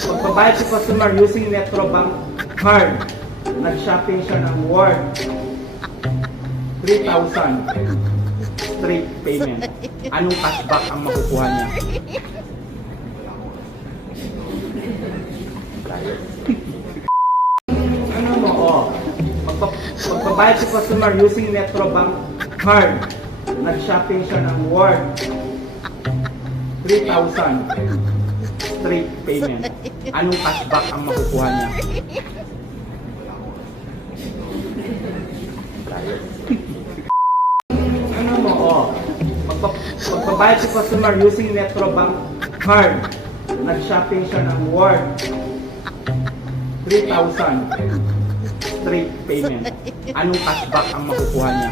Pagbabayad si customer using Metrobank card, nag-shopping siya ng worth 3,000 straight payment. Anong cashback ang makukuha niya? Ano mo, pagbabayad si customer using Metrobank card, nag-shopping siya ng worth 3,000 straight payment. Anong cashback ang makukuha niya? Ano mo, pagbabayad si customer using Metrobank card, nag-shopping siya ng worth 3,000 straight payment. Anong cashback ang makukuha niya?